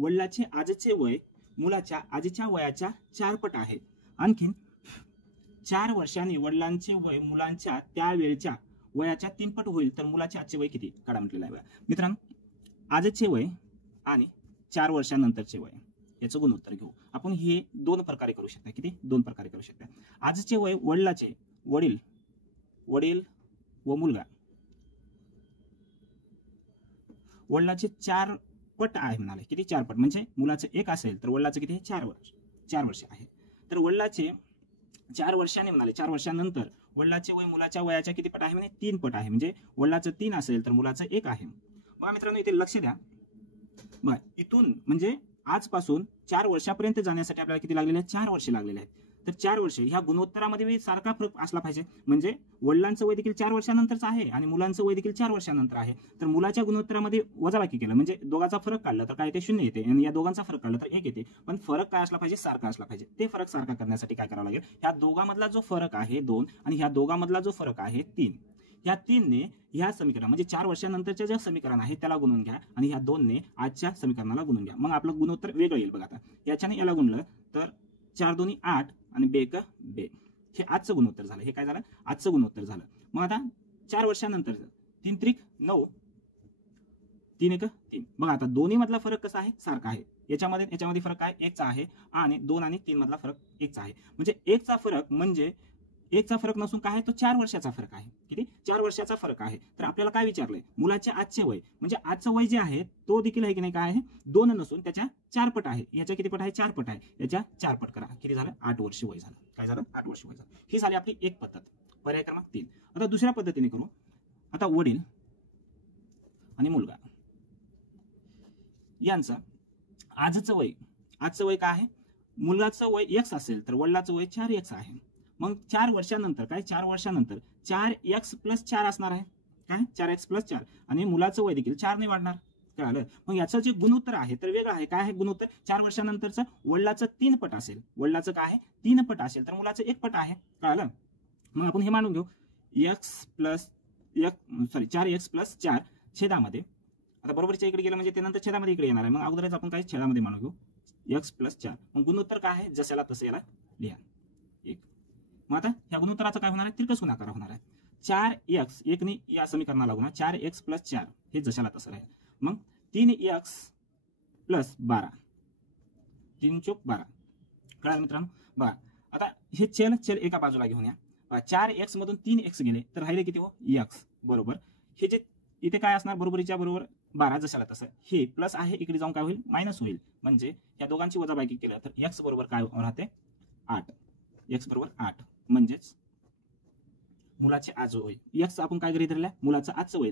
वडिलाचे आजचे वय मुलाच्या आजीच्या वयाच्या 4 पट आहे. आणखीन 4 वर्षांनी वडिलांचे वय मुलांच्या त्यावेळच्या वयाच्या 3 पट होईल तर मुलाचे आजचे वय किती काढा म्हटलेलं आहे. मित्रांनो, आजचे वय आणि 4 वर्षांनंतरचे वय याचं गुणोत्तर घेऊ. आपण हे 2 प्रकारे करू शकता. किती? 2 प्रकारे करू शकता. आजचे वय वडिलाचे वडील व मुलगा वडिलाचे 4 पट आहे म्हणाले. किती? 4 पट म्हणजे मुलाचं 1 असेल तर वडिलाचं किती? 4 वर्ष आहे. तर वडिलाचे 4 वर्षांनी म्हणाले 4 वर्षांनंतर वडिलाचे वय मुलाच्या वयाच्या किती पट आहे? म्हणे 3 पट आहे. म्हणजे वडिलाचं 3 असेल तर मुलाचं 1 आहे. बघा मित्रांनो, इथे लक्ष द्या. बघा, इथून म्हणजे आजपासून 4 वर्षापर्यंत जाण्यासाठी आपल्याला किती लागलेले आहेत? 4 वर्षे लागलेले आहेत. तर 4 वर्ष ह्या गुणोत्तरामध्ये सारखा फरक असला पाहिजे. म्हणजे वडिलांचं वय देखील 4 वर्षानंतरच आहे आणि मुलांचं वय देखील 4 वर्षानंतर आहे. तर मुलाच्या गुणोत्तरामध्ये वजाबाकी केलं म्हणजे दोघांचा फरक काढला तर काय ते 0 येते आणि या दोघांचा फरक काढला तर 1 येते. पण फरक काय असला पाहिजे? सारखा असला पाहिजे. ते फरक सारखा करण्यासाठी काय करावं लागेल? ह्या दोघांमधला जो फरक आहे 2 आणि ह्या दोघांमधला जो फरक आहे 3, ह्या 3 ने ह्या समीकरण म्हणजे 4 वर्षानंतरचे जे समीकरण आहे त्याला गुणून घ्या आणि ह्या 2 ने आजच्या समीकरणाला गुणून घ्या. मग आपलं गुणोत्तर वेगळं येईल. बघा, आता याच्याने याला गुणलं तर 4 2 8 आणि 2 1 2 हे आजचं गुणोत्तर झालं. हे काय झालं? आजचं गुणोत्तर झालं. मग आता 4 वर्षानंतर 3 त्रिक 9 3 1 3. बघा, आता दोन्ही मधला फरक कसा आहे? सारखा आहे. याच्यामध्ये फरक काय? 1 चा आहे आणि 2 आणि 3 मधला फरक 1 चा आहे. म्हणजे 1 चा फरक म्हणजे 1 चा फरक नसून काय आहे? तो 4 वर्षाचा फरक आहे. किती? 4 वर्षाचा फरक आहे. तर आपल्याला काय विचारलंय? मुलाचे आजचे वय म्हणजे आजचं वय जे आहे तो देखील आहे की नाही? काय आहे? 2 नसून त्याच्या 4 पट आहे. याच्या किती पट आहे? 4 पट आहे. याच्या 4 पट करा. किती झालं? 8 वर्ष वय झालं. काय झालं? 8 वर्ष वय झालं. ही झाली आपली एक पद्धत. पर्याय क्रमांक 3. आता दुसऱ्या पद्धतीने करू. आता वडील आणि मुलगा यांचं आजचं वय काय आहे? मुलाचं वय x असेल तर वडिलाचं वय 4x आहे. मग 4 वर्षानंतर काय? 4 वर्षानंतर 4x + 4 असणार आहे. काय? 4x + 4 आणि मुलाचं वय देखील 4 ने वाढणार. कळालं? मग याचं जे गुणोत्तर आहे तर वेगळं आहे. काय आहे गुणोत्तर? 4 वर्षानंतरचं वडिलाचं 3 पट असेल. वडिलाचं काय आहे? 3 पट असेल तर मुलाचं 1 पट आहे. कळालं? मग आपण हे मानून घेऊ 4x + 4 छेदामध्ये. आता बरोबरच्या इकडे गेलं म्हणजे ते नंतर छेदामध्ये इकडे येणार आहे. मग अगोदरच आपण काय छेदामध्ये मानून घेऊ x + 4. मग गुणोत्तर काय आहे? जशाला तसं याला लिहा 1. मग आता ह्या गुणोत्तराचं काय होणार आहे? तिरकस गुणाकार होणार आहे. 4x 1 ने या समीकरणाला गुणा 4x + 4 हे जशाला तसं राहील. मग 3x + 12 3 चौक 12. कळालं मित्रांनो? बघा, आता हे चल एका बाजूला घेऊन या. 4x मधून 3x गेले तर राहिले किती? हो x बरोबर. हे जे इथे काय असणार? बरोबरीच्या बरोबर 12 जशाला तसं. हे प्लस आहे इकडे जाऊन काय होईल? मायनस होईल. म्हणजे या दोघांची वजाबाकी केलं तर x बरोबर काय राहते? 8. x बरोबर 8 म्हणजेच मुलाचे आज वय. x आपण काय गृहीत धरलं? मुलाचं आजचं वय.